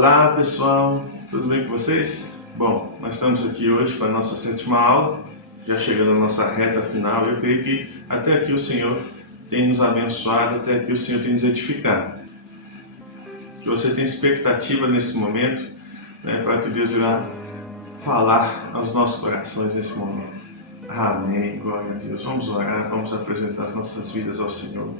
Olá pessoal, tudo bem com vocês? Bom, nós estamos aqui hoje para a nossa 7ª aula, já chegando à nossa reta final. Eu creio que até aqui o Senhor tem nos abençoado, até aqui o Senhor tem nos edificado. Que você tem expectativa nesse momento, para que Deus irá falar aos nossos corações nesse momento. Amém, glória a Deus. Vamos orar, vamos apresentar as nossas vidas ao Senhor.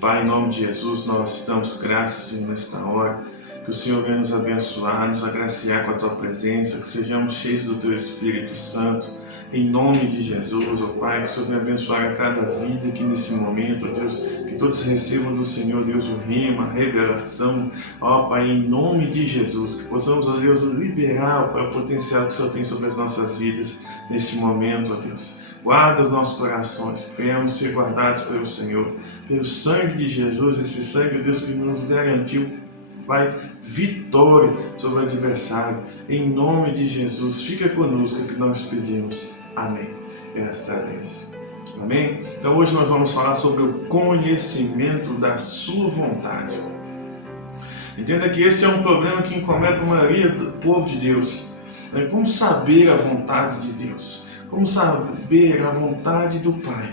Pai, em nome de Jesus, nós te damos graças, Senhor, nesta hora. Que o Senhor venha nos abençoar, nos agraciar com a Tua presença, que sejamos cheios do Teu Espírito Santo, em nome de Jesus, ó Pai, que o Senhor venha abençoar a cada vida aqui neste momento, ó Deus, que todos recebam do Senhor, Deus, o rema, a revelação, ó Pai, em nome de Jesus, que possamos, ó Deus, liberar, ó Pai, o potencial que o Senhor tem sobre as nossas vidas neste momento, ó Deus. Guarda os nossos corações, que venhamos ser guardados pelo Senhor, pelo sangue de Jesus, esse sangue, ó Deus, que nos garantiu, Pai, vitória sobre o adversário, em nome de Jesus. Fica conosco que nós pedimos. Amém. Graças a Deus. Amém? Então hoje nós vamos falar sobre o conhecimento da sua vontade. Entenda que esse é um problema que incomete a maioria do povo de Deus. Como saber a vontade de Deus? Como saber a vontade do Pai?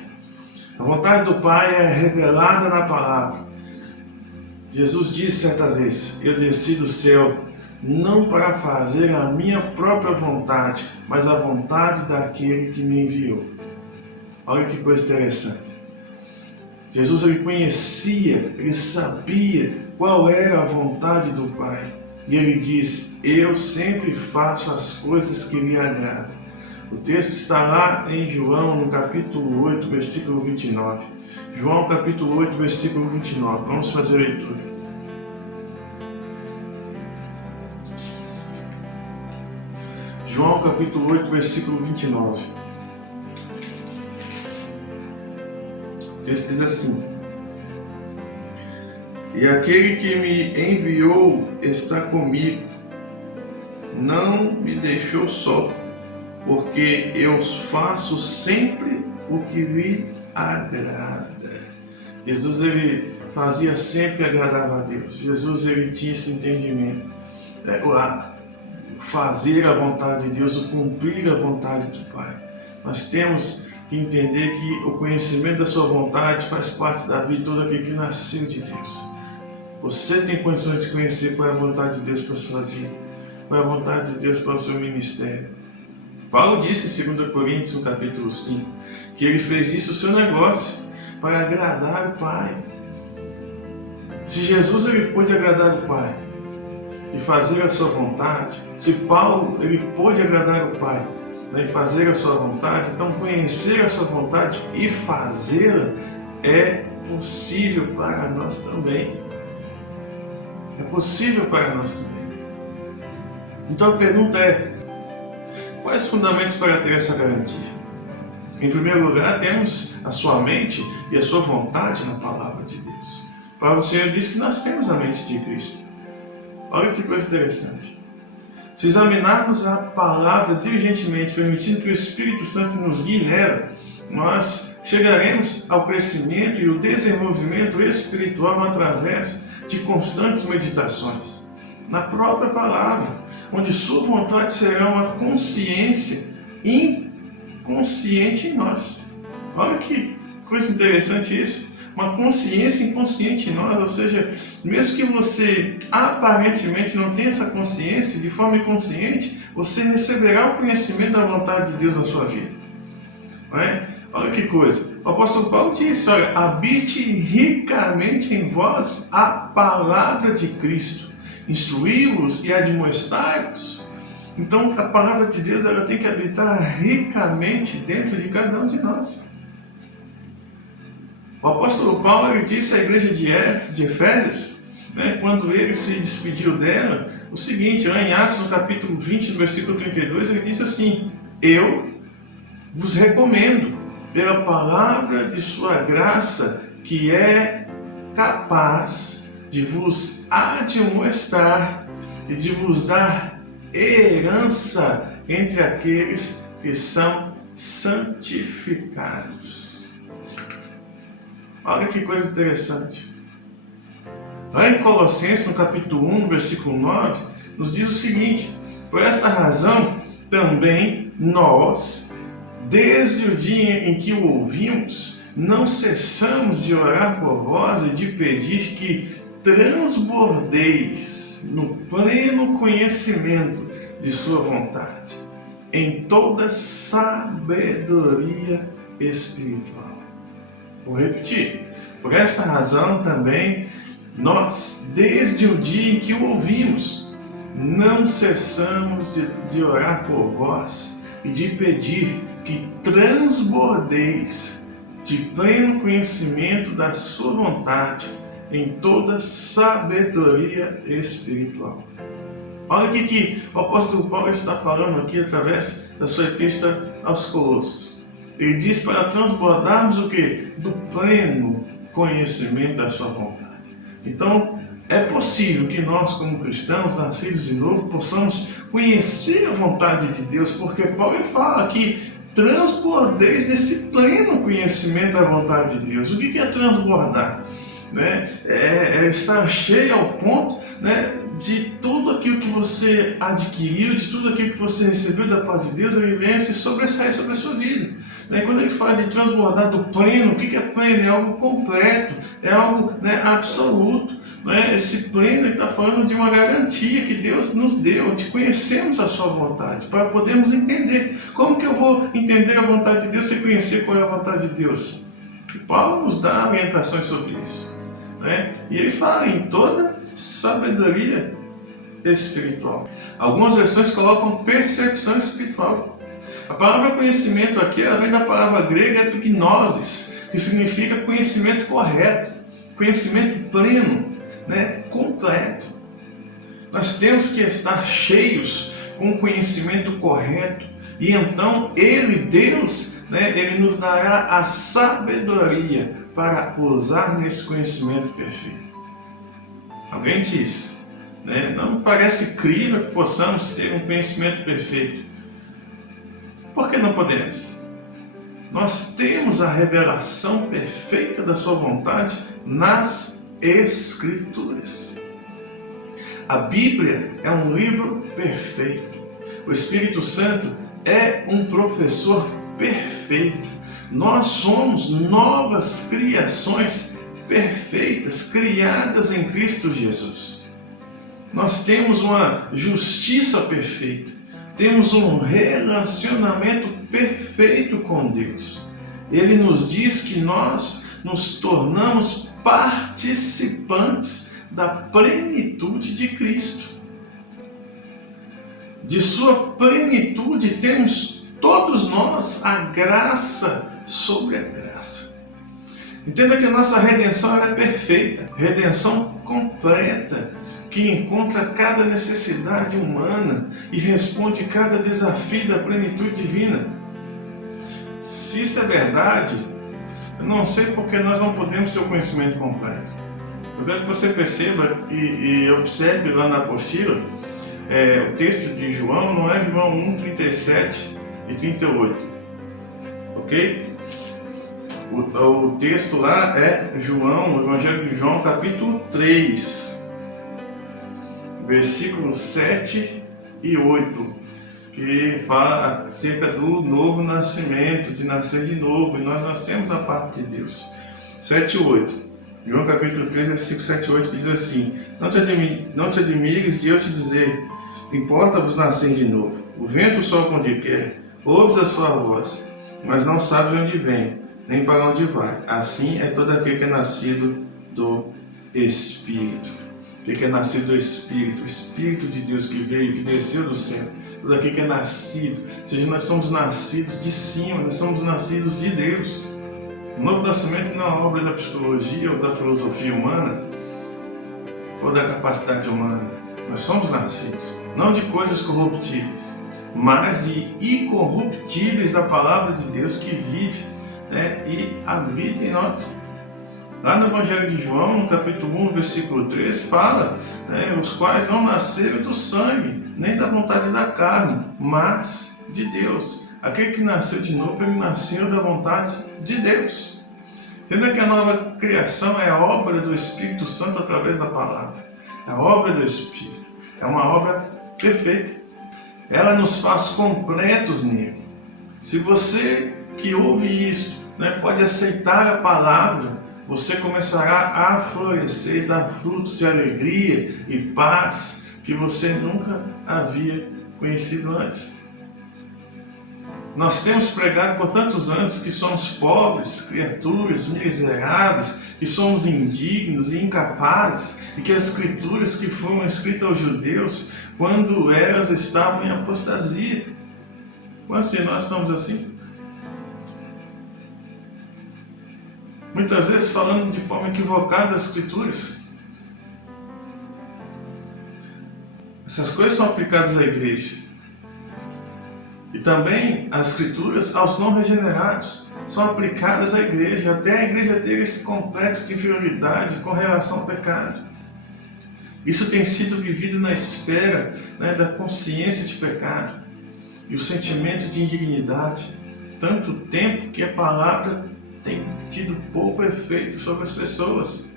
A vontade do Pai é revelada na palavra. Jesus disse certa vez: eu desci do céu não para fazer a minha própria vontade, mas a vontade daquele que me enviou. Olha que coisa interessante. Jesus, ele conhecia, ele sabia qual era a vontade do Pai. E ele disse: eu sempre faço as coisas que lhe agradam. O texto está lá em João, no capítulo 8, versículo 29. João, capítulo 8, versículo 29. Vamos fazer a leitura. João, capítulo 8, versículo 29. O texto diz assim: e aquele que me enviou está comigo, não me deixou só, porque eu faço sempre o que lhe agrada. Jesus, ele fazia sempre o que agradava a Deus. Jesus, ele tinha esse entendimento. Fazer a vontade de Deus, o cumprir a vontade do Pai. Nós temos que entender que o conhecimento da sua vontade faz parte da vida de todo aquele que nasceu de Deus. Você tem condições de conhecer qual é a vontade de Deus para a sua vida, qual é a vontade de Deus para o seu ministério. Paulo disse em 2 Coríntios, no capítulo 5, que ele fez isso o seu negócio, para agradar o Pai. Se Jesus ele pôde agradar o Pai e fazer a sua vontade, se Paulo ele pôde agradar o Pai, e fazer a sua vontade, então conhecer a sua vontade e fazê-la é possível para nós também. É possível para nós também. Então a pergunta é: quais fundamentos para ter essa garantia? Em primeiro lugar, temos a sua mente e a sua vontade na palavra de Deus. O Senhor diz que nós temos a mente de Cristo. Olha que coisa interessante. Se examinarmos a palavra diligentemente, permitindo que o Espírito Santo nos guie nela, nós chegaremos ao crescimento e o desenvolvimento espiritual através de constantes meditações na própria palavra, onde sua vontade será uma consciência inconsciente em nós. Olha que coisa interessante isso. Uma consciência inconsciente em nós, ou seja, mesmo que você aparentemente não tenha essa consciência, de forma inconsciente, você receberá o conhecimento da vontade de Deus na sua vida. Não é? Olha que coisa. O apóstolo Paulo disse: olha, habite ricamente em vós a palavra de Cristo, instruí-vos e admoestai-vos. Então a palavra de Deus ela tem que habitar ricamente dentro de cada um de nós. O apóstolo Paulo ele disse à igreja de Efésios, quando ele se despediu dela, o seguinte: lá em Atos, no capítulo 20, no versículo 32, ele disse assim: eu vos recomendo, pela palavra de sua graça, que é capaz de vos admoestar e de vos dar herança entre aqueles que são santificados. Olha que coisa interessante. Lá em Colossenses, no capítulo 1, no versículo 9, nos diz o seguinte: por esta razão também nós, desde o dia em que o ouvimos, não cessamos de orar por vós e de pedir que transbordeis no pleno conhecimento de sua vontade, em toda sabedoria espiritual. Vou repetir. Por esta razão também nós, desde o dia em que o ouvimos, não cessamos de orar por vós e de pedir que transbordeis de pleno conhecimento da sua vontade em toda sabedoria espiritual. Olha o que o apóstolo Paulo está falando aqui através da sua epístola aos Colossos. Ele diz para transbordarmos o quê? Do pleno conhecimento da sua vontade. Então, é possível que nós, como cristãos, nascidos de novo, possamos conhecer a vontade de Deus, porque Paulo fala que transbordeis desse pleno conhecimento da vontade de Deus. O que é transbordar? É estar cheio ao ponto, de tudo aquilo que você adquiriu, de tudo aquilo que você recebeu da parte de Deus, ele vem se sobressair sobre a sua vida. Quando ele fala de transbordar do pleno, o que é pleno? É algo completo, é algo absoluto. Esse pleno está falando de uma garantia que Deus nos deu, de conhecermos a sua vontade, para podermos entender. Como que eu vou entender a vontade de Deus se conhecer qual é a vontade de Deus? E Paulo nos dá orientações sobre isso. E ele fala em toda sabedoria espiritual. Algumas versões colocam percepção espiritual. A palavra conhecimento aqui ela vem da palavra grega epignosis, que significa conhecimento correto, conhecimento pleno, completo. Nós temos que estar cheios com o conhecimento correto, e então Deus, Ele nos dará a sabedoria para usar nesse conhecimento perfeito. Alguém diz, não me parece crível que possamos ter um conhecimento perfeito. Por que não podemos? Nós temos a revelação perfeita da sua vontade nas Escrituras. A Bíblia é um livro perfeito. O Espírito Santo é um professor perfeito. Nós somos novas criações perfeitas, criadas em Cristo Jesus. Nós temos uma justiça perfeita. Temos um relacionamento perfeito com Deus. Ele nos diz que nós nos tornamos participantes da plenitude de Cristo. De sua plenitude temos todos nós a graça sobre a graça. Entenda que a nossa redenção é perfeita, redenção completa, que encontra cada necessidade humana e responde cada desafio da plenitude divina. Se isso é verdade, eu não sei porque nós não podemos ter o conhecimento completo. Eu quero que você perceba e observe lá na apostila, o texto de João não é João 1, 37 e 38, ok? O texto lá é João, o Evangelho de João, capítulo 3, versículos 7 e 8, que fala acerca do novo nascimento, de nascer de novo, e nós nascemos da parte de Deus. 7 e 8. João capítulo 3, versículo 7 e 8, que diz assim: Não te admires de eu te dizer, importa-vos nascer de novo. O vento sopra onde quer, ouves a sua voz, mas não sabes de onde vem, nem para onde vai. Assim é todo aquele que é nascido do Espírito. Aquele que é nascido do Espírito, o Espírito de Deus que veio, que desceu do céu. Todo aquele que é nascido, ou seja, nós somos nascidos de cima, nós somos nascidos de Deus. O novo nascimento não é uma obra da psicologia ou da filosofia humana, ou da capacidade humana. Nós somos nascidos, não de coisas corruptíveis, mas de incorruptíveis da palavra de Deus que vive, e habita em nós. Lá no Evangelho de João, no capítulo 1, versículo 3, fala, os quais não nasceram do sangue, nem da vontade da carne, mas de Deus. Aquele que nasceu de novo, ele nasceu da vontade de Deus. Entenda que a nova criação é a obra do Espírito Santo através da palavra. É a obra do Espírito. É uma obra perfeita. Ela nos faz completos nele. Se você que ouve isso, pode aceitar a palavra, você começará a florescer e dar frutos de alegria e paz que você nunca havia conhecido antes. Nós temos pregado por tantos anos que somos pobres, criaturas miseráveis, que somos indignos e incapazes, e que as escrituras que foram escritas aos judeus, quando elas estavam em apostasia. Quantos de nós estamos assim? Muitas vezes falando de forma equivocada das escrituras. Essas coisas são aplicadas à igreja. E também as escrituras aos não regenerados são aplicadas à igreja, até a igreja ter esse complexo de inferioridade com relação ao pecado. Isso tem sido vivido na esfera da consciência de pecado e o sentimento de indignidade, tanto tempo que a palavra tem tido pouco efeito sobre as pessoas.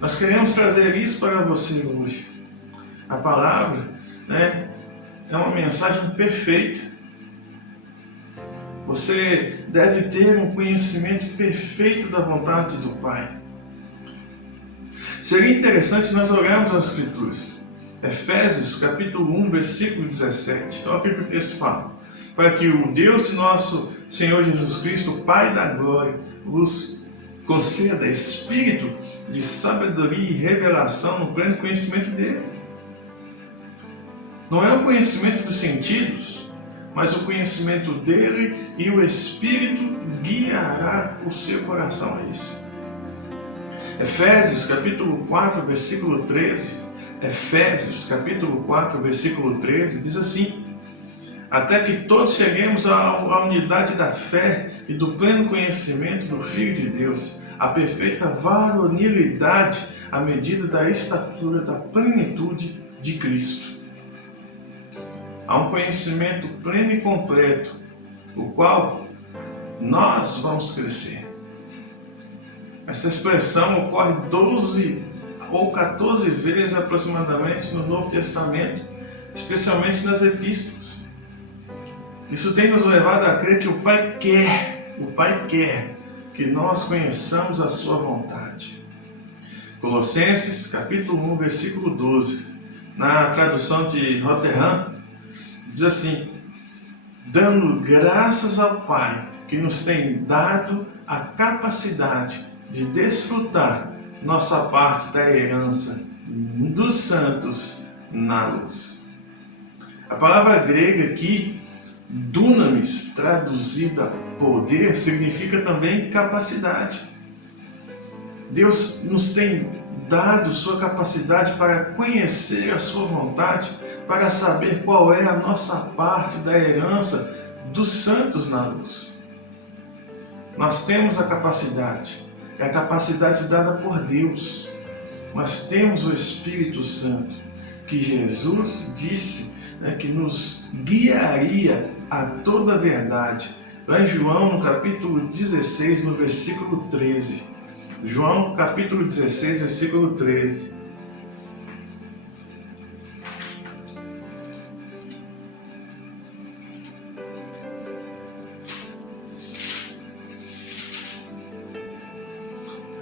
Nós queremos trazer isso para você hoje. A palavra é uma mensagem perfeita. Você deve ter um conhecimento perfeito da vontade do Pai. Seria interessante nós olharmos as Escrituras. Efésios capítulo 1, versículo 17. Olha o que o texto fala. Para que o Deus de nosso Senhor Jesus Cristo, Pai da glória, vos conceda espírito de sabedoria e revelação no pleno conhecimento dele. Não é o conhecimento dos sentidos, mas o conhecimento dele, e o Espírito guiará o seu coração a isso. Efésios capítulo 4, versículo 13. Efésios capítulo 4, versículo 13 diz assim: até que todos cheguemos à unidade da fé e do pleno conhecimento do Filho de Deus, à perfeita varonilidade, à medida da estatura da plenitude de Cristo. Há um conhecimento pleno e completo, o qual nós vamos crescer. Esta expressão ocorre 12 ou 14 vezes aproximadamente no Novo Testamento, especialmente nas epístolas. Isso tem nos levado a crer que o Pai quer que nós conheçamos a sua vontade. Colossenses capítulo 1, versículo 12, na tradução de Rotherham, diz assim: dando graças ao Pai que nos tem dado a capacidade de desfrutar nossa parte da herança dos santos na luz. A palavra grega aqui, dunamis, traduzida poder, significa também capacidade. Deus nos tem dado sua capacidade para conhecer a sua vontade, para saber qual é a nossa parte da herança dos santos na luz. Nós temos a capacidade, é a capacidade dada por Deus. Nós temos o Espírito Santo, que Jesus disse que nos guiaria a toda a verdade. Lá em João, no capítulo 16, no versículo 13. João, capítulo 16, versículo 13.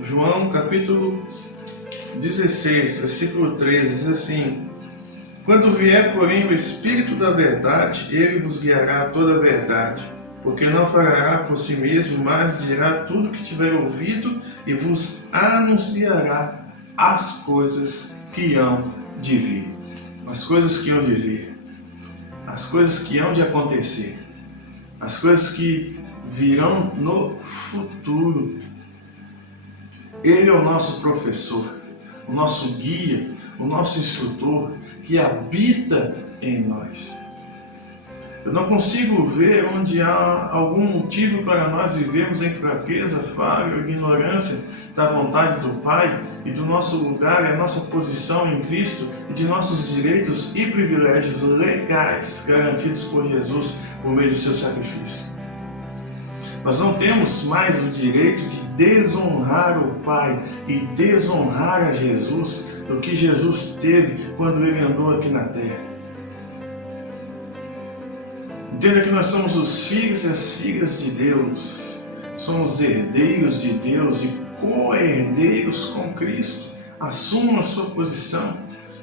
João, capítulo 16, versículo 13, diz assim: quando vier, porém, o Espírito da verdade, ele vos guiará a toda a verdade, porque não falará por si mesmo, mas dirá tudo o que tiver ouvido e vos anunciará as coisas que hão de vir. As coisas que hão de vir, as coisas que hão de acontecer, as coisas que virão no futuro. Ele é o nosso professor, o nosso guia, o nosso instrutor, que habita em nós. Eu não consigo ver onde há algum motivo para nós vivermos em fraqueza, falha ou ignorância da vontade do Pai e do nosso lugar e a nossa posição em Cristo e de nossos direitos e privilégios legais garantidos por Jesus por meio do seu sacrifício. Nós não temos mais o direito de desonrar o Pai e desonrar a Jesus do que Jesus teve quando ele andou aqui na terra. Entenda que nós somos os filhos e as filhas de Deus. Somos herdeiros de Deus e co-herdeiros com Cristo. Assuma a sua posição.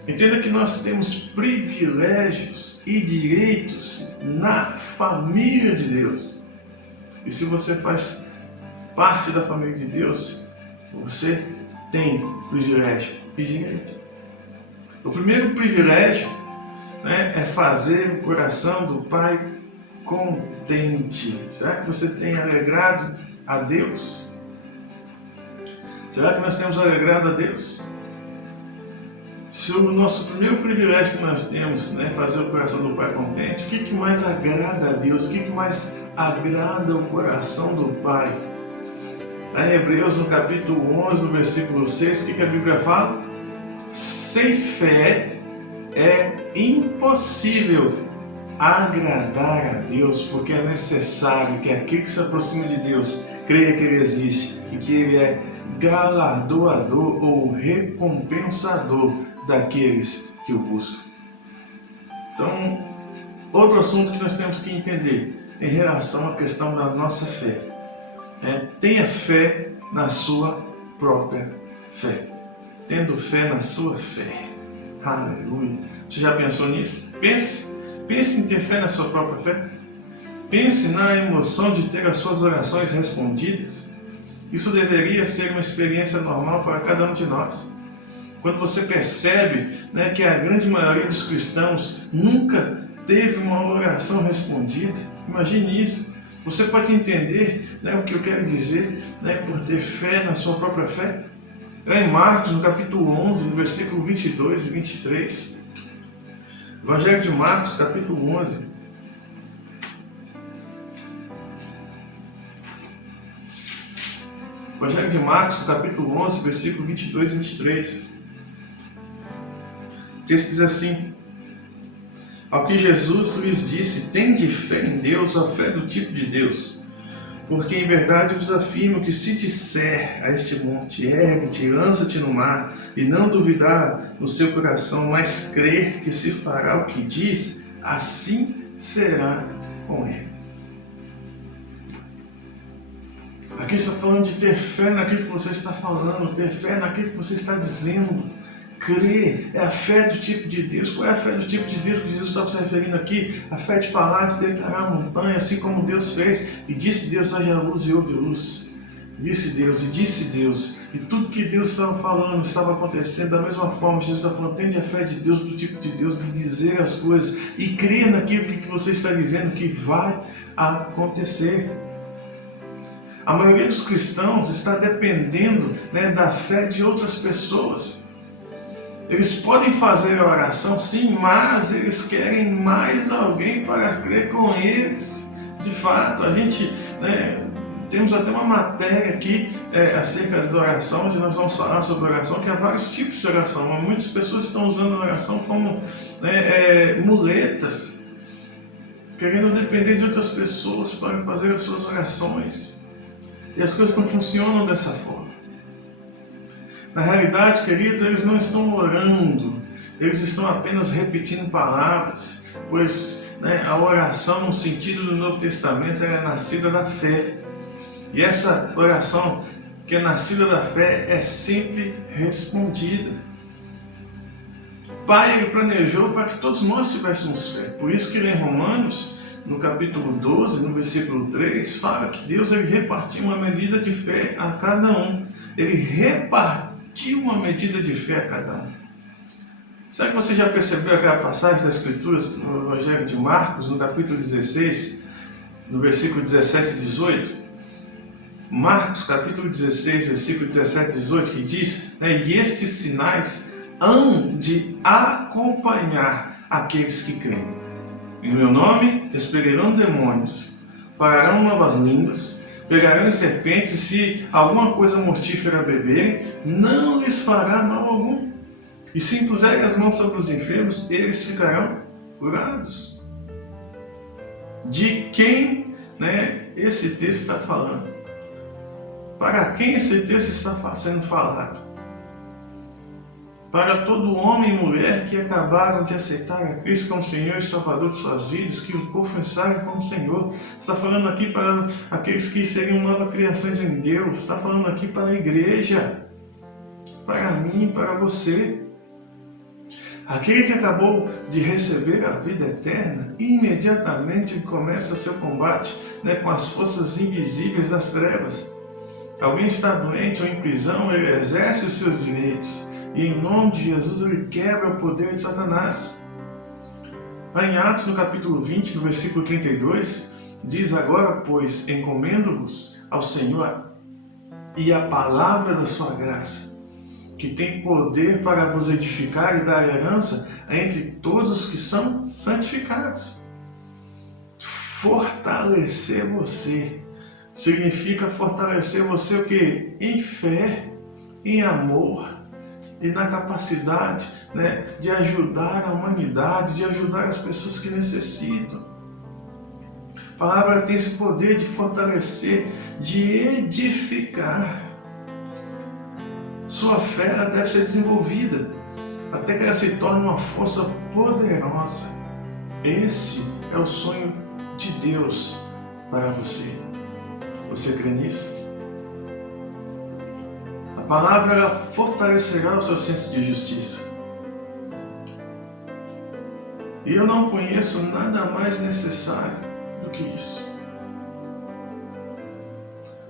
Entenda que nós temos privilégios e direitos na família de Deus. E se você faz parte da família de Deus, você tem privilégio e direito. O primeiro privilégio, é fazer o coração do Pai contente. Será que você tem alegrado a Deus? Será que nós temos alegrado a Deus? Se o nosso primeiro privilégio que nós temos é fazer o coração do Pai contente, o que mais agrada a Deus? O que mais agrada o coração do Pai? Lá em Hebreus, no capítulo 11, no versículo 6, o que a Bíblia fala? Sem fé é impossível agradar a Deus, porque é necessário que aquele que se aproxima de Deus creia que Ele existe e que Ele é galardoador ou recompensador daqueles que o buscam. Então, outro assunto que nós temos que entender em relação à questão da nossa fé tenha fé na sua própria fé. Tendo fé na sua fé. Aleluia. Você já pensou nisso? Pense em ter fé na sua própria fé. Pense na emoção de ter as suas orações respondidas. Isso deveria ser uma experiência normal para cada um de nós. Quando você percebe que a grande maioria dos cristãos nunca teve uma oração respondida, imagine isso. Você pode entender o que eu quero dizer por ter fé na sua própria fé? Lá em Marcos, no capítulo 11, no versículo 22 e 23. Evangelho de Marcos, capítulo 11. Evangelho de Marcos, capítulo 11, versículo 22 e 23. O texto diz assim: ao que Jesus lhes disse, tende fé em Deus, a fé do tipo de Deus. Porque em verdade vos afirmo que se disser a este monte, ergue-te e lança-te no mar, e não duvidar no seu coração, mas crer que se fará o que diz, assim será com ele. Aqui está falando de ter fé naquilo que você está falando, ter fé naquilo que você está dizendo. Crer é a fé do tipo de Deus. Qual é a fé do tipo de Deus que Jesus está se referindo aqui? A fé de falar, de declarar a montanha, assim como Deus fez. E disse Deus, haja luz, e houve luz. Disse Deus, e disse Deus. E tudo que Deus estava falando estava acontecendo da mesma forma. Jesus está falando, tende a fé de Deus, do tipo de Deus, de dizer as coisas. E crer naquilo que você está dizendo que vai acontecer. A maioria dos cristãos está dependendo da fé de outras pessoas. Eles podem fazer a oração, sim, mas eles querem mais alguém para crer com eles. De fato, a gente temos até uma matéria aqui acerca da oração, onde nós vamos falar sobre oração, que há vários tipos de oração. Mas muitas pessoas estão usando a oração como muletas, querendo depender de outras pessoas para fazer as suas orações. E as coisas não funcionam dessa forma. Na realidade, querido, eles não estão orando, eles estão apenas repetindo palavras, pois a oração, no sentido do Novo Testamento, ela é nascida da fé. E essa oração que é nascida da fé é sempre respondida. O Pai, Ele planejou para que todos nós tivéssemos fé. Por isso que em Romanos, no capítulo 12, no versículo 3, fala que Deus ele repartiu uma medida de fé a cada um. Ele repartiu uma medida de fé a cada um. Será que você já percebeu aquela passagem das Escrituras no Evangelho de Marcos, no capítulo 16, no versículo 17 e 18? Marcos, capítulo 16, versículo 17 e 18, que diz, e estes sinais hão de acompanhar aqueles que creem. Em meu nome expelirão demônios, falarão novas línguas, pegarão em serpentes, e se alguma coisa mortífera beberem, não lhes fará mal algum. E se impuserem as mãos sobre os enfermos, eles ficarão curados. De quem esse texto está falando? Para quem esse texto está sendo falado? para todo homem e mulher que acabaram de aceitar a Cristo como Senhor e Salvador de suas vidas, que o confessarem como Senhor. Está falando aqui para aqueles que seriam novas criações em Deus. Está falando aqui para a igreja, para mim, para você. Aquele que acabou de receber a vida eterna, imediatamente começa seu combate, com as forças invisíveis das trevas. Alguém está doente ou em prisão, ele exerce os seus direitos. E em nome de Jesus ele quebra o poder de Satanás. Lá em Atos, no capítulo 20, no versículo 32, diz: agora, pois, encomendo-vos ao Senhor e a palavra da sua graça, que tem poder para vos edificar e dar herança entre todos os que são santificados. Fortalecer você significa fortalecer você o quê? Em fé, em amor e na capacidade, de ajudar a humanidade, de ajudar as pessoas que necessitam. A palavra tem esse poder de fortalecer, de edificar. Sua fé ela deve ser desenvolvida até que ela se torne uma força poderosa. Esse é o sonho de Deus para você. Você crê nisso? A palavra ela fortalecerá o seu senso de justiça. E eu não conheço nada mais necessário do que isso.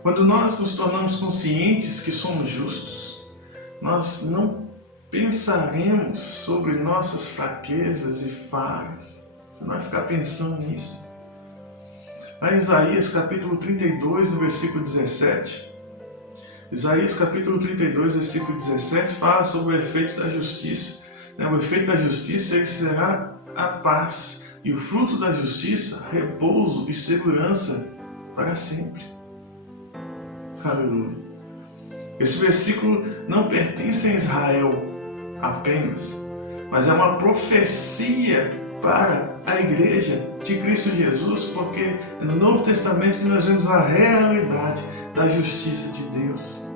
Quando nós nos tornamos conscientes que somos justos, nós não pensaremos sobre nossas fraquezas e falhas. Você não vai ficar pensando nisso. Lá em Isaías capítulo 32, no versículo 17. Isaías capítulo 32, versículo 17 fala sobre o efeito da justiça. O efeito da justiça ele será a paz. E o fruto da justiça, repouso e segurança para sempre. Aleluia. Esse versículo não pertence a Israel apenas, mas é uma profecia para a igreja de Cristo Jesus, porque é no Novo Testamento que nós vemos a realidade da justiça de Deus.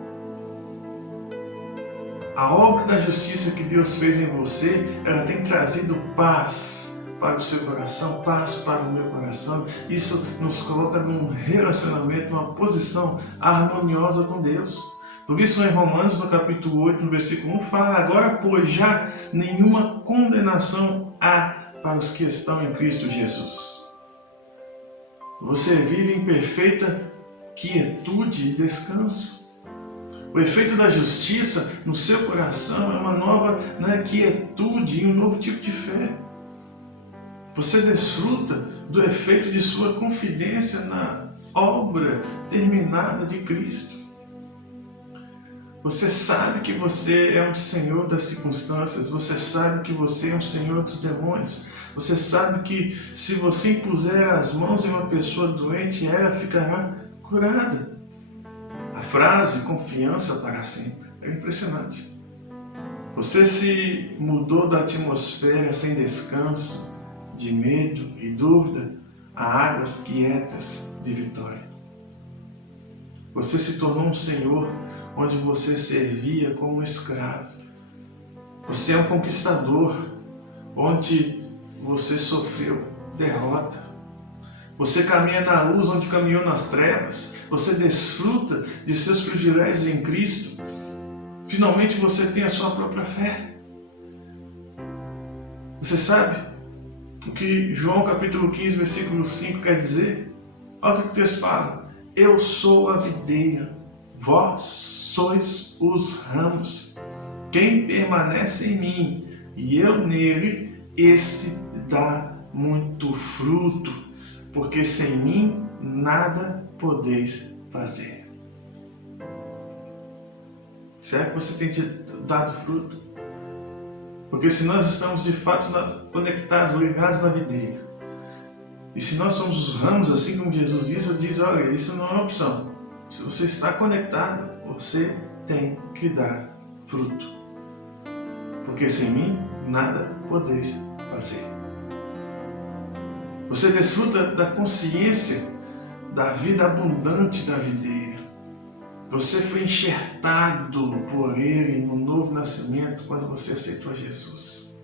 A obra da justiça que Deus fez em você, ela tem trazido paz para o seu coração, paz para o meu coração. Isso nos coloca num relacionamento, numa posição harmoniosa com Deus. Por isso, em Romanos, no capítulo 8, no versículo 1, fala: agora, pois, já nenhuma condenação há para os que estão em Cristo Jesus. Você vive em perfeita quietude e descanso. O efeito da justiça no seu coração é uma nova quietude e um novo tipo de fé. Você desfruta do efeito de sua confidência na obra terminada de Cristo. Você sabe que você é um senhor das circunstâncias, você sabe que você é um senhor dos demônios, você sabe que se você impuser as mãos em uma pessoa doente, ela ficará curada. A frase confiança para sempre é impressionante. Você se mudou da atmosfera sem descanso, de medo e dúvida, a águas quietas de vitória. Você se tornou um senhor onde você servia como um escravo. Você é um conquistador, onde você sofreu derrota. Você caminha na luz onde caminhou nas trevas. Você desfruta de seus privilégios em Cristo. Finalmente você tem a sua própria fé. Você sabe o que João capítulo 15, versículo 5 quer dizer? Olha o que o texto fala. Eu sou a videira, vós sois os ramos. Quem permanece em mim e eu nele, esse dá muito fruto, porque sem mim nada podeis fazer. Será que você tem dado fruto? Porque se nós estamos de fato conectados, ligados na videira, e se nós somos os ramos, assim como Jesus diz, olha, isso não é uma opção. Se você está conectado, você tem que dar fruto. Porque sem mim, nada podeis fazer. Você desfruta da consciência da vida abundante da videira. Você foi enxertado por Ele no novo nascimento quando você aceitou Jesus.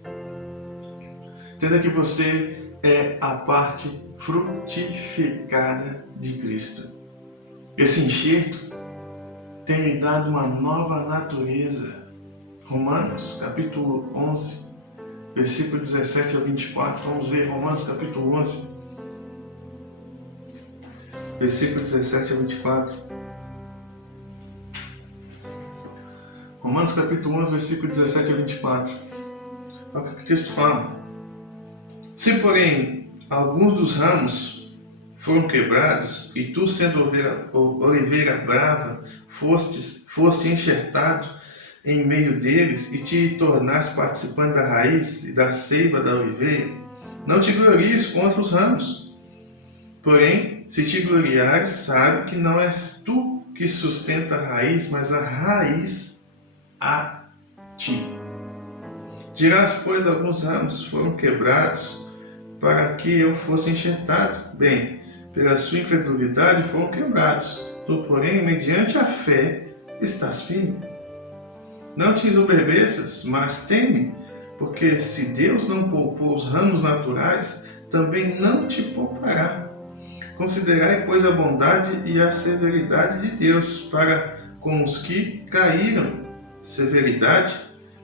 Entenda que você é a parte frutificada de Cristo. Esse enxerto tem lhe dado uma nova natureza. Romanos capítulo 11, versículo 17 a 24. Vamos ver Romanos capítulo 11, versículo 17 a 24. Romanos capítulo 11, versículo 17 a 24. Olha o que o texto fala. Se, porém, alguns dos ramos foram quebrados, e tu, sendo oliveira brava, foste enxertado em meio deles, e te tornaste participante da raiz e da seiva da oliveira, não te glories contra os ramos. Porém, se te gloriares, sabe que não és tu que sustenta a raiz, mas a raiz a ti. Dirás, pois, alguns ramos foram quebrados para que eu fosse enxertado. Bem, pela sua incredulidade foram quebrados. Tu, porém, mediante a fé, estás firme. Não te ensoberbeças, mas teme, porque se Deus não poupou os ramos naturais, também não te poupará. Considerai, pois, a bondade e a severidade de Deus para com os que caíram. Severidade,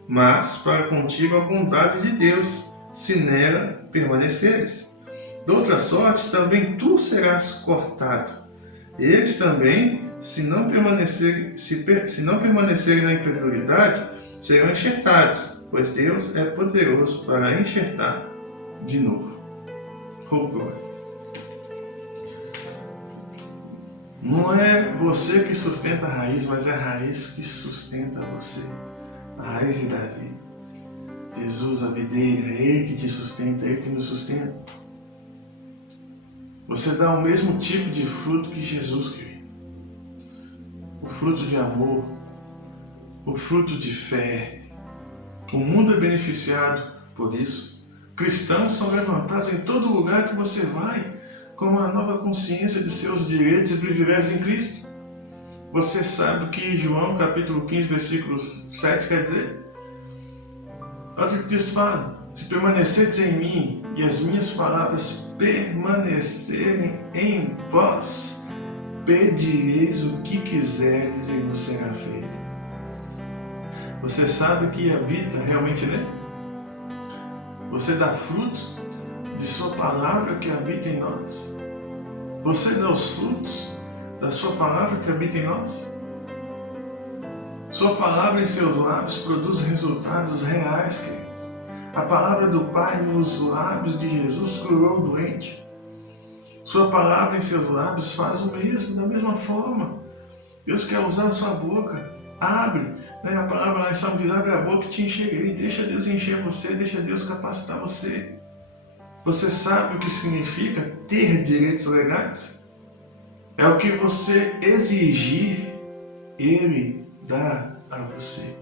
mas para contigo a bondade de Deus, se nela permaneceres. De outra sorte, também tu serás cortado. Eles também, se não permanecerem na incredulidade, serão enxertados, pois Deus é poderoso para enxertar de novo. Não é você que sustenta a raiz, mas é a raiz que sustenta você. A raiz de Davi. Jesus, a videira, é Ele que te sustenta, é Ele que nos sustenta. Você dá o mesmo tipo de fruto que Jesus queria. O fruto de amor, o fruto de fé. O mundo é beneficiado por isso. Cristãos são levantados em todo lugar que você vai, com uma nova consciência de seus direitos e privilégios em Cristo. Você sabe o que João capítulo 15, versículo 7 quer dizer? Olha o que o texto fala. Se permanecerdes em mim e as minhas palavras permanecerem em vós, pedireis o que quiserdes e vos será feito. Você sabe que habita realmente nele? Você dá frutos de sua palavra que habita em nós? Você dá os frutos da sua palavra que habita em nós? Sua palavra em seus lábios produz resultados reais, queridos. A palavra do Pai nos lábios de Jesus curou o doente. Sua palavra em seus lábios faz o mesmo, da mesma forma. Deus quer usar a sua boca. Abre, A palavra lá em Salmo diz, abre a boca e te encherei. Deixa Deus encher você, deixa Deus capacitar você. Você sabe o que significa ter direitos legais? É o que você exigir, Ele dá a você.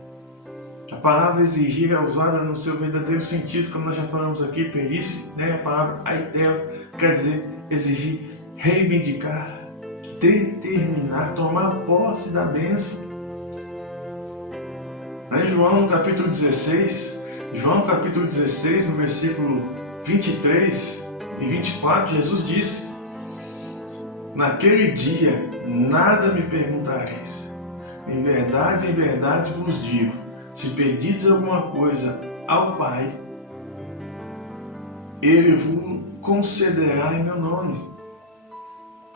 A palavra exigir é usada no seu verdadeiro sentido, como nós já falamos aqui, perícia, A palavra aitel quer dizer exigir, reivindicar, determinar, tomar posse da bênção. Em João capítulo 16, no versículo 23 e 24, Jesus disse, naquele dia nada me perguntareis. Em verdade vos digo, se pedirdes alguma coisa ao Pai, Ele vos concederá em meu nome.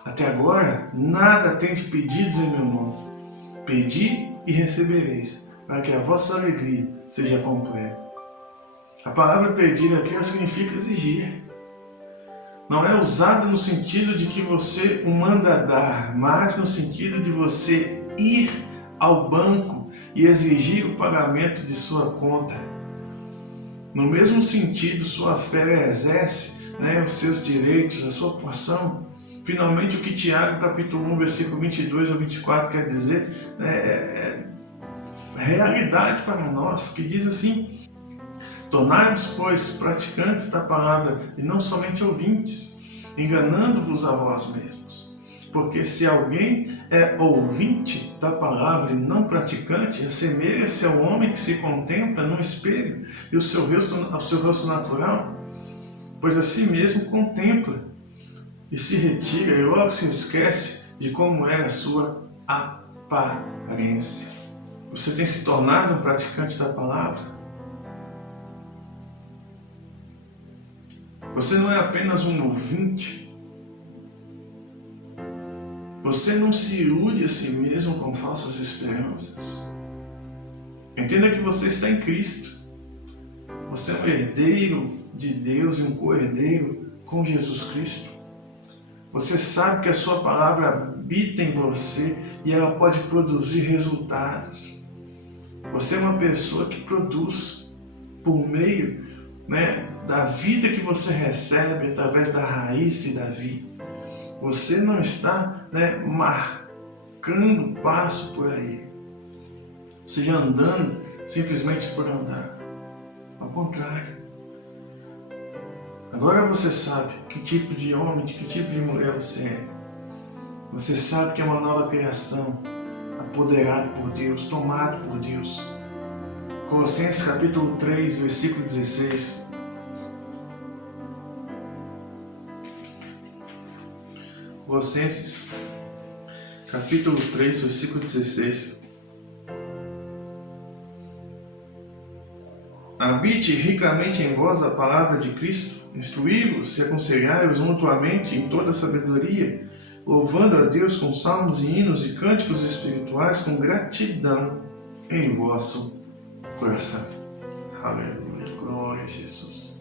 Até agora, nada tendes pedidos em meu nome. Pedi e recebereis, para que a vossa alegria seja completa. A palavra pedir aqui significa exigir. Não é usada no sentido de que você o manda dar, mas no sentido de você ir ao banco e exigir o pagamento de sua conta. No mesmo sentido, sua fé exerce os seus direitos, a sua porção. Finalmente, o que Tiago, capítulo 1, versículo 22 a 24 quer dizer é realidade para nós, que diz assim, tornai-vos, pois, praticantes da palavra e não somente ouvintes, enganando-vos a vós mesmos. Porque se alguém é ouvinte da palavra e não praticante, assemelha-se ao homem que se contempla num espelho e o seu rosto natural, pois a si mesmo contempla e se retira e logo se esquece de como era a sua aparência. Você tem se tornado um praticante da palavra? Você não é apenas um ouvinte. Você não se ilude a si mesmo com falsas esperanças. Entenda que você está em Cristo. Você é um herdeiro de Deus e um co-herdeiro com Jesus Cristo. Você sabe que a sua palavra habita em você e ela pode produzir resultados. Você é uma pessoa que produz por meio, da vida que você recebe através da raiz de Davi. Você não está marcando passo por aí, ou seja, andando simplesmente por andar. Ao contrário. Agora você sabe que tipo de homem, de que tipo de mulher você é. Você sabe que é uma nova criação, apoderado por Deus, tomado por Deus. Colossenses capítulo 3, versículo 16. Colossenses capítulo 3, versículo 16. Habite ricamente em vós a palavra de Cristo, instruí-vos e aconselhai-vos mutuamente em toda sabedoria, louvando a Deus com salmos e hinos e cânticos espirituais com gratidão em vosso coração. Aleluia, glória a Jesus.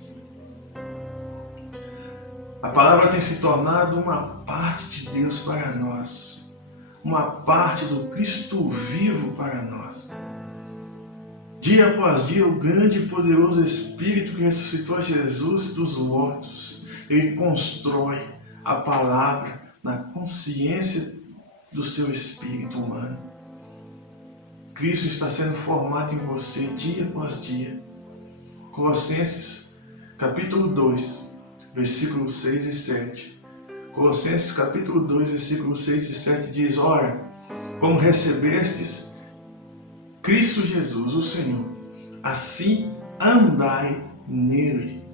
A palavra tem se tornado uma parte de Deus para nós, uma parte do Cristo vivo para nós. Dia após dia, o grande e poderoso Espírito que ressuscitou Jesus dos mortos, ele constrói a palavra na consciência do seu espírito humano. Cristo está sendo formado em você dia após dia. Colossenses capítulo 2, versículos 6 e 7. Colossenses capítulo 2, versículos 6 e 7 diz: ora, como recebestes Cristo Jesus, o Senhor, assim andai nele,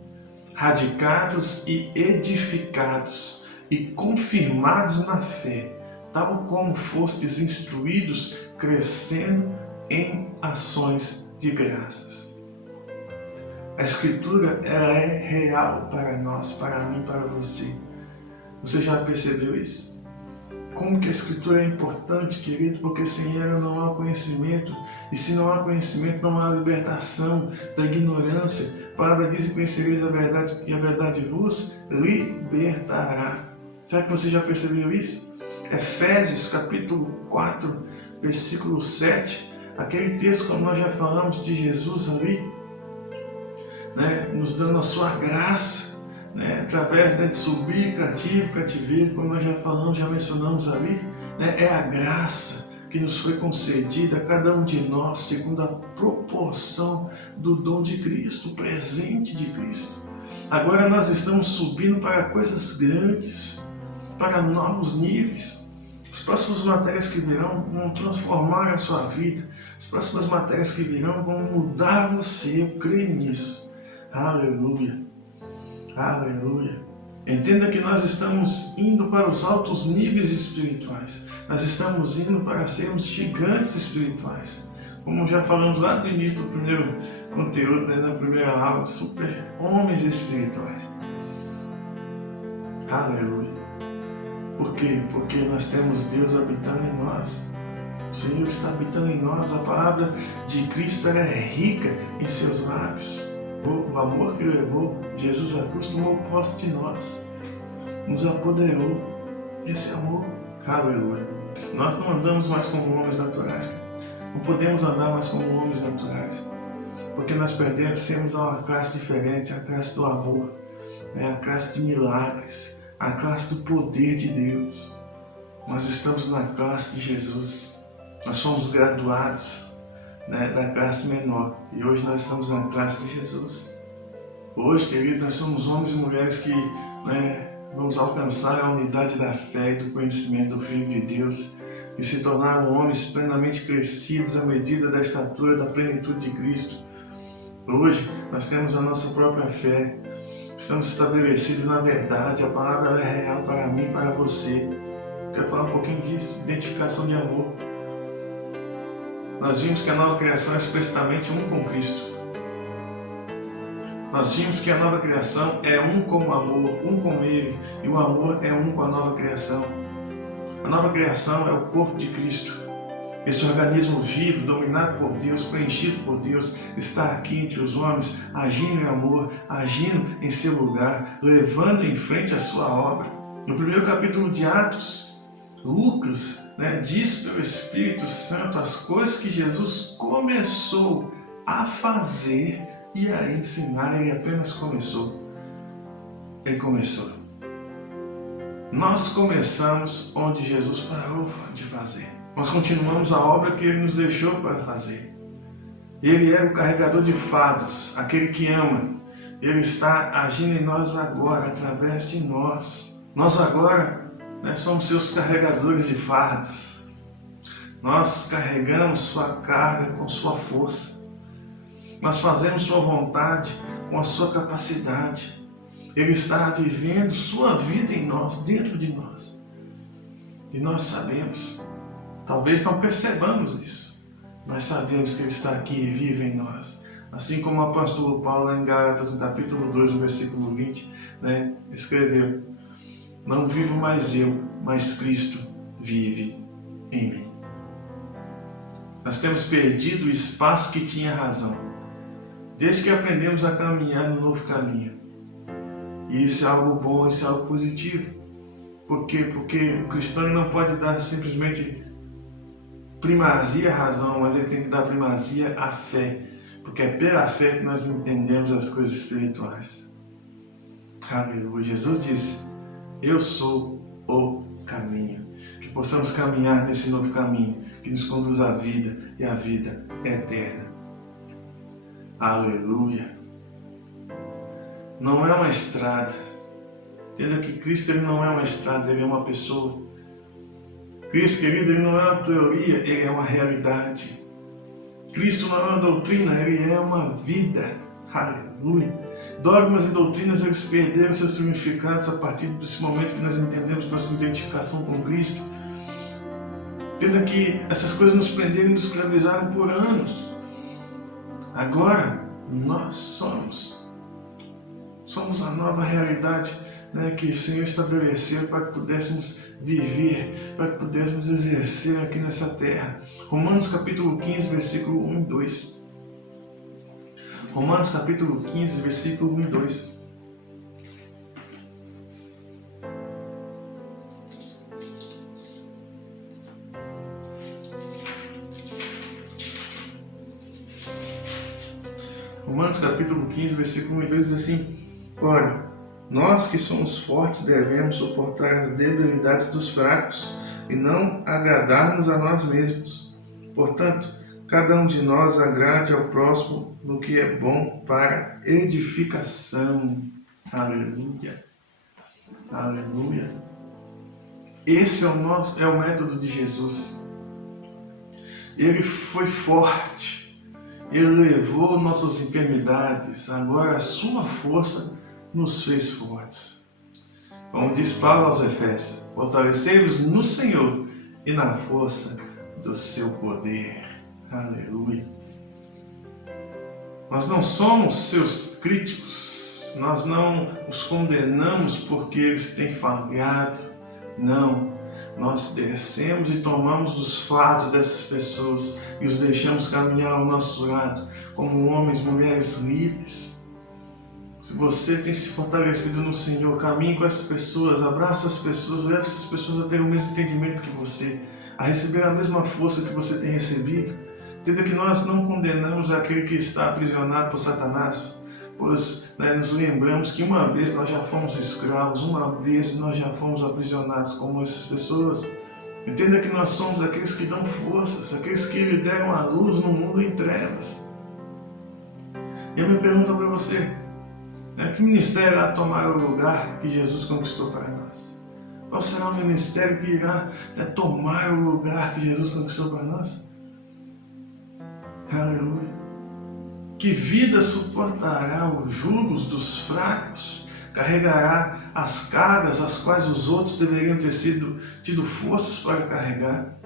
radicados e edificados e confirmados na fé, tal como fostes instruídos, crescendo em ações de graças. A Escritura, ela é real para nós, para mim, para você. Você já percebeu isso? Como que a Escritura é importante, querido, porque sem ela não há conhecimento, e se não há conhecimento, não há libertação da ignorância. A palavra diz: e conhecereis a verdade, e a verdade vos libertará. Será que você já percebeu isso? Efésios capítulo 4, versículo 7, aquele texto que nós já falamos de Jesus ali, nos dando a sua graça, através de subir cativeiro, como nós já falamos, já mencionamos ali, é a graça que nos foi concedida a cada um de nós, segundo a proporção do dom de Cristo, o presente de Cristo. Agora nós estamos subindo para coisas grandes, para novos níveis. As próximas matérias que virão vão transformar a sua vida, as próximas matérias que virão vão mudar você, eu creio nisso. Aleluia. Aleluia. Entenda que nós estamos indo para os altos níveis espirituais. Nós estamos indo para sermos gigantes espirituais. Como já falamos lá no início do primeiro conteúdo, na primeira aula, super homens espirituais. Aleluia. Por quê? Porque nós temos Deus habitando em nós. O Senhor está habitando em nós. A palavra de Cristo, ela é rica em seus lábios. O amor que levou Jesus à cruz tomou posse de nós, nos apoderou. Esse amor, aleluia. Nós não andamos mais como homens naturais, não podemos andar mais como homens naturais, porque nós pertencemos a uma classe diferente, a classe do amor, a classe de milagres, a classe do poder de Deus. Nós estamos na classe de Jesus, nós somos graduados da classe menor, e hoje nós estamos na classe de Jesus. Hoje, querido, nós somos homens e mulheres que vamos alcançar a unidade da fé e do conhecimento do Filho de Deus, que se tornaram homens plenamente crescidos à medida da estatura da plenitude de Cristo. Hoje nós temos a nossa própria fé, estamos estabelecidos na verdade, a palavra é real para mim e para você. Quero falar um pouquinho disso, identificação de amor. Nós vimos que a nova criação é explicitamente um com Cristo. Nós vimos que a nova criação é um com o amor, um com Ele, e o amor é um com a nova criação. A nova criação é o corpo de Cristo. Esse organismo vivo, dominado por Deus, preenchido por Deus, está aqui entre os homens, agindo em amor, agindo em seu lugar, levando em frente a sua obra. No primeiro capítulo de Atos, Lucas diz pelo Espírito Santo as coisas que Jesus começou a fazer e a ensinar. Ele apenas começou. Ele começou. Nós começamos onde Jesus parou de fazer. Nós continuamos a obra que Ele nos deixou para fazer. Ele é o carregador de fardos, aquele que ama. Ele está agindo em nós agora, através de nós. Nós agora somos seus carregadores de fardos. Nós carregamos sua carga com sua força. Nós fazemos sua vontade com a sua capacidade. Ele está vivendo sua vida em nós, dentro de nós. E nós sabemos, talvez não percebamos isso, mas sabemos que Ele está aqui e vive em nós. Assim como o apóstolo Paulo, lá em Gálatas, no capítulo 2, no versículo 20, escreveu: não vivo mais eu, mas Cristo vive em mim. Nós temos perdido o espaço que tinha razão, desde que aprendemos a caminhar no novo caminho. E isso é algo bom, isso é algo positivo. Por quê? Porque o cristão não pode dar simplesmente primazia à razão, mas ele tem que dar primazia à fé. Porque é pela fé que nós entendemos as coisas espirituais. Aleluia. Jesus disse: eu sou o caminho. Que possamos caminhar nesse novo caminho, que nos conduz à vida e à vida eterna. Aleluia. Não é uma estrada. Entenda que Cristo ele não é uma estrada, Ele é uma pessoa. Cristo, querido, Ele não é uma teoria, Ele é uma realidade. Cristo não é uma doutrina, Ele é uma vida. Aleluia. Dogmas e doutrinas, eles perderam seus significados a partir desse momento que nós entendemos nossa identificação com Cristo. Entenda que essas coisas nos prenderam e nos escravizaram por anos. Agora, nós somos a nova realidade que o Senhor estabeleceu para que pudéssemos viver, para que pudéssemos exercer aqui nessa terra. Romanos capítulo 15, versículo 1 e 2. Romanos capítulo 15, versículo 1 e 2. Romanos capítulo 15, versículo 1 e 2 diz assim: ora, nós que somos fortes devemos suportar as debilidades dos fracos e não agradar-nos a nós mesmos. Portanto, cada um de nós agrade ao próximo no que é bom para edificação. Aleluia. Aleluia. Esse é o método de Jesus. Ele foi forte. Ele levou nossas enfermidades. Agora a sua força nos fez fortes. Como diz Paulo aos Efésios: fortalecei-vos no Senhor e na força do seu poder. Aleluia. Nós não somos seus críticos, nós não os condenamos porque eles têm falhado. Não, nós descemos e tomamos os fardos dessas pessoas e os deixamos caminhar ao nosso lado como homens e mulheres livres. Se você tem se fortalecido no Senhor, caminhe com essas pessoas, abraça as pessoas, leve essas pessoas a ter o mesmo entendimento que você, a receber a mesma força que você tem recebido. Entenda que nós não condenamos aquele que está aprisionado por Satanás, pois nos lembramos que uma vez nós já fomos escravos, uma vez nós já fomos aprisionados como essas pessoas. Entenda que nós somos aqueles que dão forças, aqueles que lhe deram a luz no mundo em trevas. E a minha pergunta para você: que ministério irá tomar o lugar que Jesus conquistou para nós? Qual será o ministério que irá tomar o lugar que Jesus conquistou para nós? Aleluia. Que vida suportará os julgos dos fracos? Carregará as cargas as quais os outros deveriam ter tido forças para carregar?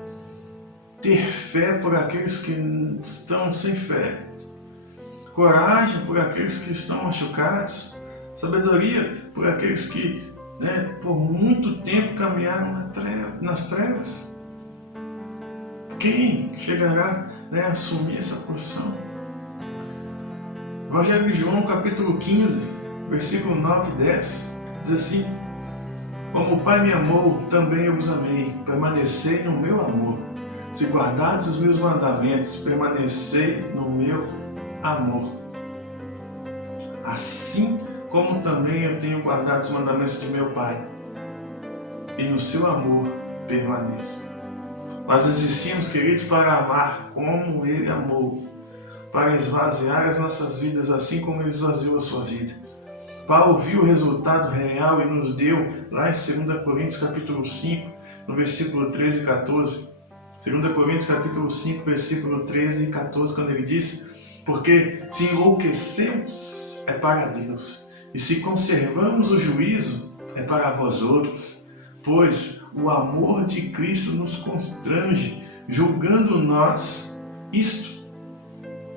Ter fé por aqueles que estão sem fé. Coragem por aqueles que estão machucados. Sabedoria por aqueles que por muito tempo caminharam nas trevas. Quem chegará a assumir essa posição? Evangelho de João, capítulo 15, versículo 9 e 10, diz assim: como o Pai me amou, também eu vos amei, permanecei no meu amor. Se guardardes os meus mandamentos, permanecei no meu amor. Assim como também eu tenho guardado os mandamentos de meu Pai, e no seu amor permaneço. Nós existimos, queridos, para amar como Ele amou, para esvaziar as nossas vidas assim como Ele esvaziou a sua vida, para ouvir o resultado real e nos deu lá em 2 Coríntios capítulo 5, no versículo 13 e 14. 2 Coríntios capítulo 5, versículo 13 e 14, quando Ele diz: porque se enlouquecemos é para Deus, e se conservamos o juízo é para vós outros, pois o amor de Cristo nos constrange, julgando nós isto: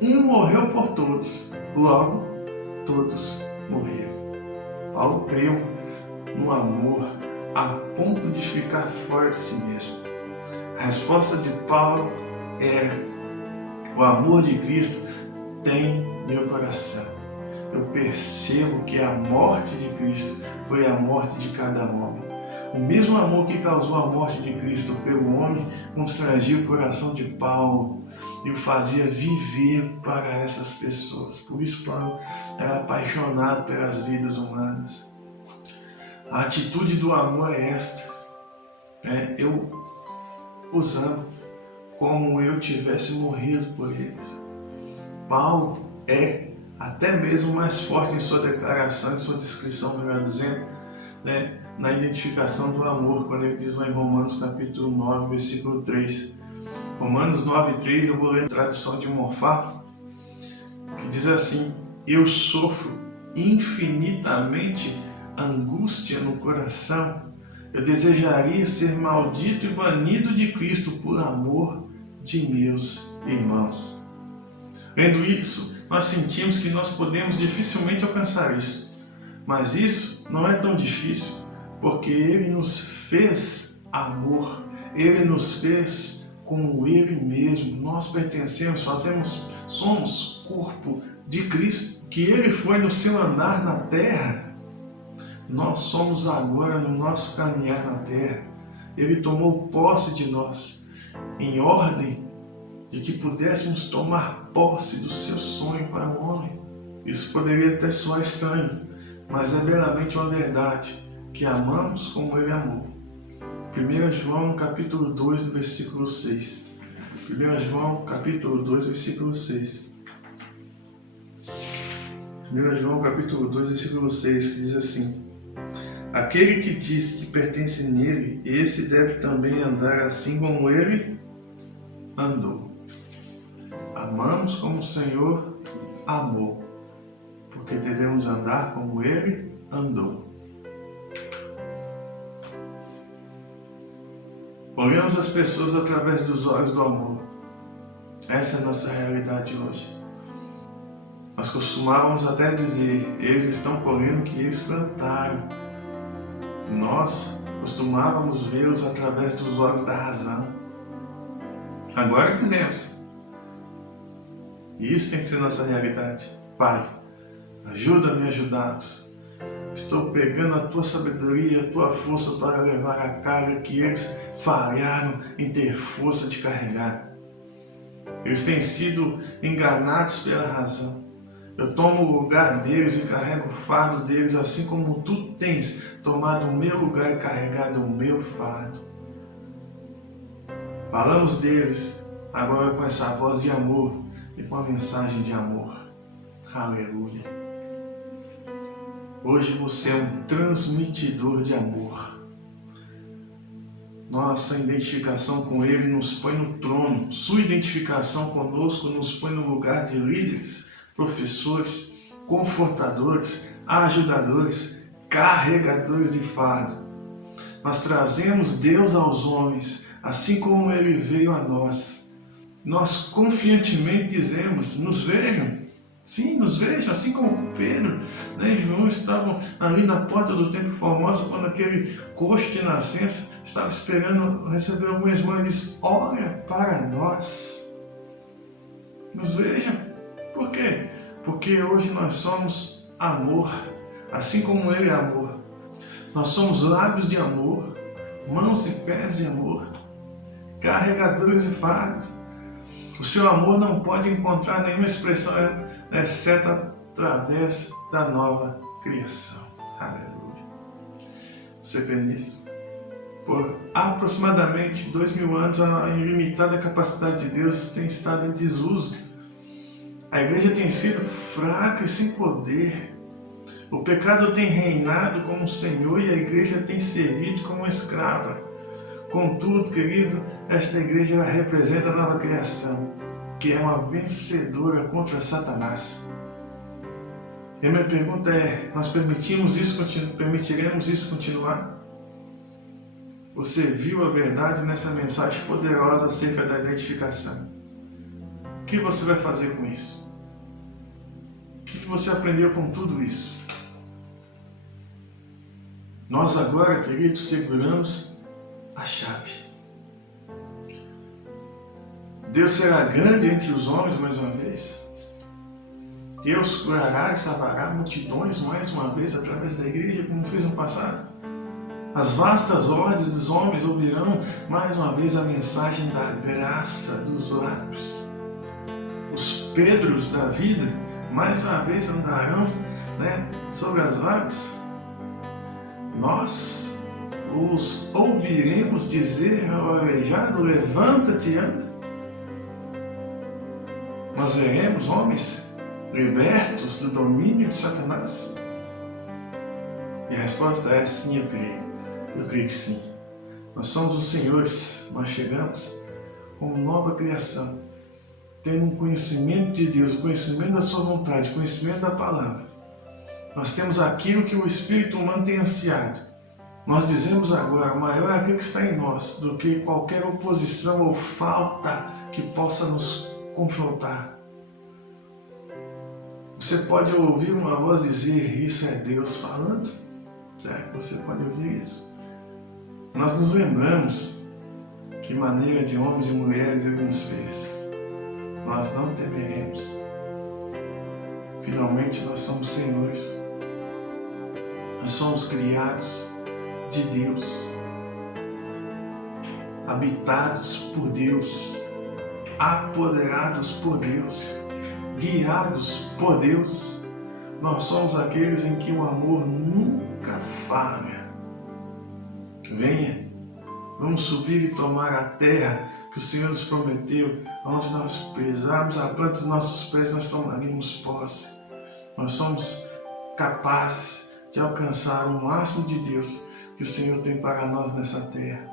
um morreu por todos, logo todos morreram. Paulo creu no amor a ponto de ficar fora de si mesmo. A resposta de Paulo era: o amor de Cristo tem meu coração. Eu percebo que a morte de Cristo foi a morte de cada homem. O mesmo amor que causou a morte de Cristo pelo homem constrangia o coração de Paulo e o fazia viver para essas pessoas. Por isso Paulo era apaixonado pelas vidas humanas. A atitude do amor é esta: eu os amo como eu tivesse morrido por eles. Paulo é até mesmo mais forte em sua declaração, em sua descrição, melhor dizendo, na identificação do amor, quando ele diz lá em Romanos capítulo 9, versículo 3. Romanos 9, 3, eu vou ler a tradução de Mofá, que diz assim: eu sofro infinitamente angústia no coração, eu desejaria ser maldito e banido de Cristo por amor de meus irmãos. Vendo isso, nós sentimos que nós podemos dificilmente alcançar isso. Mas isso não é tão difícil, porque Ele nos fez amor. Ele nos fez como Ele mesmo. Nós pertencemos, somos corpo de Cristo. Que Ele foi no seu andar na terra, nós somos agora no nosso caminhar na terra. Ele tomou posse de nós, em ordem de que pudéssemos tomar posse do seu sonho para o homem. Isso poderia até soar estranho, mas é belamente uma verdade, que amamos como Ele amou. 1 João capítulo 2, versículo 6. 1 João capítulo 2, versículo 6. 1 João capítulo 2, versículo 6, que diz assim: aquele que diz que pertence nele, esse deve também andar assim como Ele andou. Amamos como o Senhor amou, porque devemos andar como Ele andou. Olhamos as pessoas através dos olhos do amor. Essa é a nossa realidade hoje. Nós costumávamos até dizer: eles estão colhendo o que eles plantaram. Nós costumávamos vê-los através dos olhos da razão. Agora dizemos: e isso tem que ser nossa realidade. Pai, ajuda-me a ajudá-los. Estou pegando a Tua sabedoria, a Tua força para levar a carga que eles falharam em ter força de carregar. Eles têm sido enganados pela razão. Eu tomo o lugar deles e carrego o fardo deles, assim como Tu tens tomado o meu lugar e carregado o meu fardo. Falamos deles agora com essa voz de amor e com a mensagem de amor. Aleluia. Hoje você é um transmitidor de amor. Nossa identificação com Ele nos põe no trono. Sua identificação conosco nos põe no lugar de líderes, professores, confortadores, ajudadores, carregadores de fardo. Nós trazemos Deus aos homens, assim como Ele veio a nós. Nós confiantemente dizemos, nos vejam. Sim, nos vejam, assim como Pedro, e João estavam ali na porta do Templo Formosa, quando aquele coxo de nascença estava esperando receber alguma esmola e disse, olha para nós. Nos vejam. Por quê? Porque hoje nós somos amor, assim como Ele é amor. Nós somos lábios de amor, mãos e pés de amor, carregadores de fardos. O seu amor não pode encontrar nenhuma expressão, exceto através da nova criação. Aleluia. Você crê nisso? Por aproximadamente 2000 anos, a ilimitada capacidade de Deus tem estado em desuso. A igreja tem sido fraca e sem poder. O pecado tem reinado como Senhor e a igreja tem servido como escrava. Contudo, querido, esta igreja ela representa a nova criação, que é uma vencedora contra Satanás. E a minha pergunta é, nós permitiremos isso continuar? Você viu a verdade nessa mensagem poderosa acerca da identificação? O que você vai fazer com isso? O que você aprendeu com tudo isso? Nós agora, queridos, seguramos a chave. Deus será grande entre os homens mais uma vez. Deus curará e salvará multidões mais uma vez através da igreja, como fez no passado. As vastas hordas dos homens ouvirão mais uma vez a mensagem da graça dos lábios. Os Pedros da vida mais uma vez andarão, sobre as vagas. Nós os ouviremos dizer ao aleijado, levanta-te e anda. Nós veremos homens libertos do domínio de Satanás. E a resposta é sim, eu creio. Eu creio que sim. Nós somos os senhores, nós chegamos como nova criação, tendo um conhecimento de Deus, o conhecimento da sua vontade, o conhecimento da palavra. Nós temos aquilo que o espírito humano tem ansiado. Nós dizemos agora, maior é aquilo que está em nós do que qualquer oposição ou falta que possa nos confrontar. Você pode ouvir uma voz dizer, isso é Deus falando? Você pode ouvir isso. Nós nos lembramos que maneira de homens e mulheres Ele nos fez. Nós não temeremos. Finalmente nós somos senhores. Nós somos criados de Deus, habitados por Deus, apoderados por Deus, guiados por Deus. Nós somos aqueles em que o amor nunca falha. Venha, vamos subir e tomar a terra que o Senhor nos prometeu, onde nós pisarmos a planta dos nossos pés, nós tomaremos posse. Nós somos capazes de alcançar o máximo de Deus que o Senhor tem para nós nessa terra.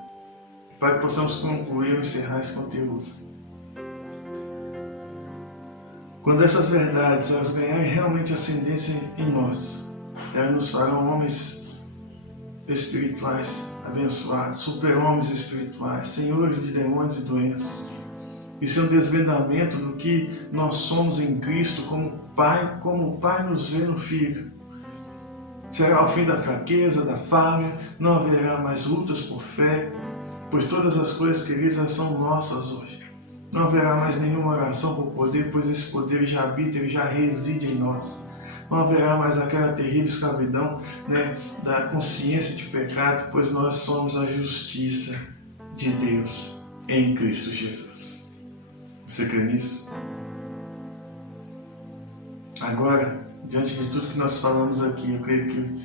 Para que possamos concluir e encerrar esse conteúdo. Quando essas verdades elas ganharem realmente ascendência em nós, elas nos farão homens espirituais abençoados, super-homens espirituais, senhores de demônios e doenças. Isso é um desvendamento do que nós somos em Cristo como o Pai nos vê no Filho. Será o fim da fraqueza, da falha, não haverá mais lutas por fé, pois todas as coisas, queridas, são nossas hoje. Não haverá mais nenhuma oração por poder, pois esse poder já habita, ele já reside em nós. Não haverá mais aquela terrível escravidão, da consciência de pecado, pois nós somos a justiça de Deus em Cristo Jesus. Você crê nisso? Agora, diante de tudo que nós falamos aqui, eu creio que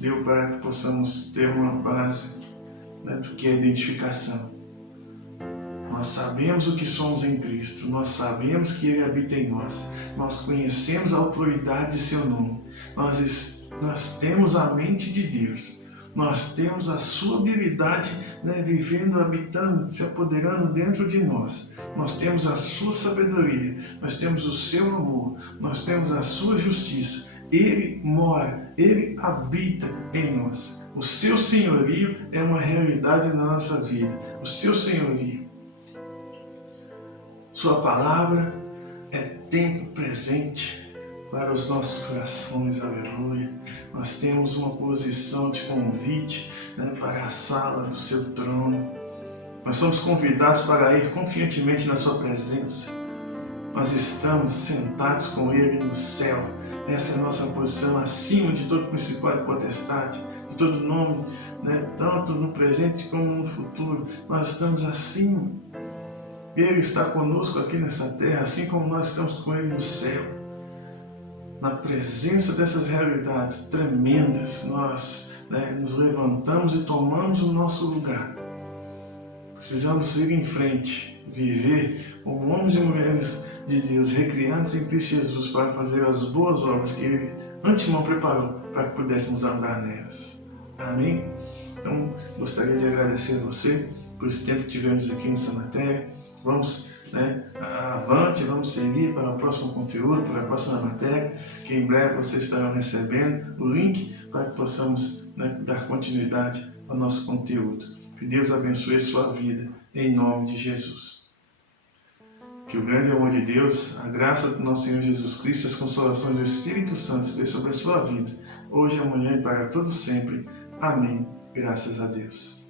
deu para que possamos ter uma base do que é a identificação. Nós sabemos o que somos em Cristo, nós sabemos que Ele habita em nós, nós conhecemos a autoridade de Seu nome, nós temos a mente de Deus, Nós temos a sua habilidade, né, vivendo, habitando, se apoderando dentro de nós. Nós temos a sua sabedoria, nós temos o seu amor, nós temos a sua justiça. Ele mora, Ele habita em nós. O seu senhorio é uma realidade na nossa vida. O seu senhorio. Sua palavra é tempo presente para os nossos corações, aleluia. Nós temos uma posição de convite, né, para a sala do seu trono. Nós somos convidados para ir confiantemente na sua presença. Nós estamos sentados com Ele no céu. Essa é a nossa posição acima de todo principado e potestade, de todo nome, né, tanto no presente como no futuro. Nós estamos acima. Ele está conosco aqui nessa terra, assim como nós estamos com Ele no céu. Na presença dessas realidades tremendas, nós, né, nos levantamos e tomamos o nosso lugar. Precisamos seguir em frente, viver como homens e mulheres de Deus, recriados em Cristo Jesus, para fazer as boas obras que Ele antemão preparou para que pudéssemos andar nelas. Amém? Então, gostaria de agradecer a você por esse tempo que tivemos aqui nessa matéria. Vamos, né, avante, vamos seguir para o próximo conteúdo, para a próxima matéria, que em breve vocês estarão recebendo o link para que possamos, né, dar continuidade ao nosso conteúdo. Que Deus abençoe a sua vida, em nome de Jesus. Que o grande amor de Deus, a graça do nosso Senhor Jesus Cristo, as consolações do Espírito Santo estejam sobre a sua vida, hoje, amanhã e para todo sempre. Amém. Graças a Deus.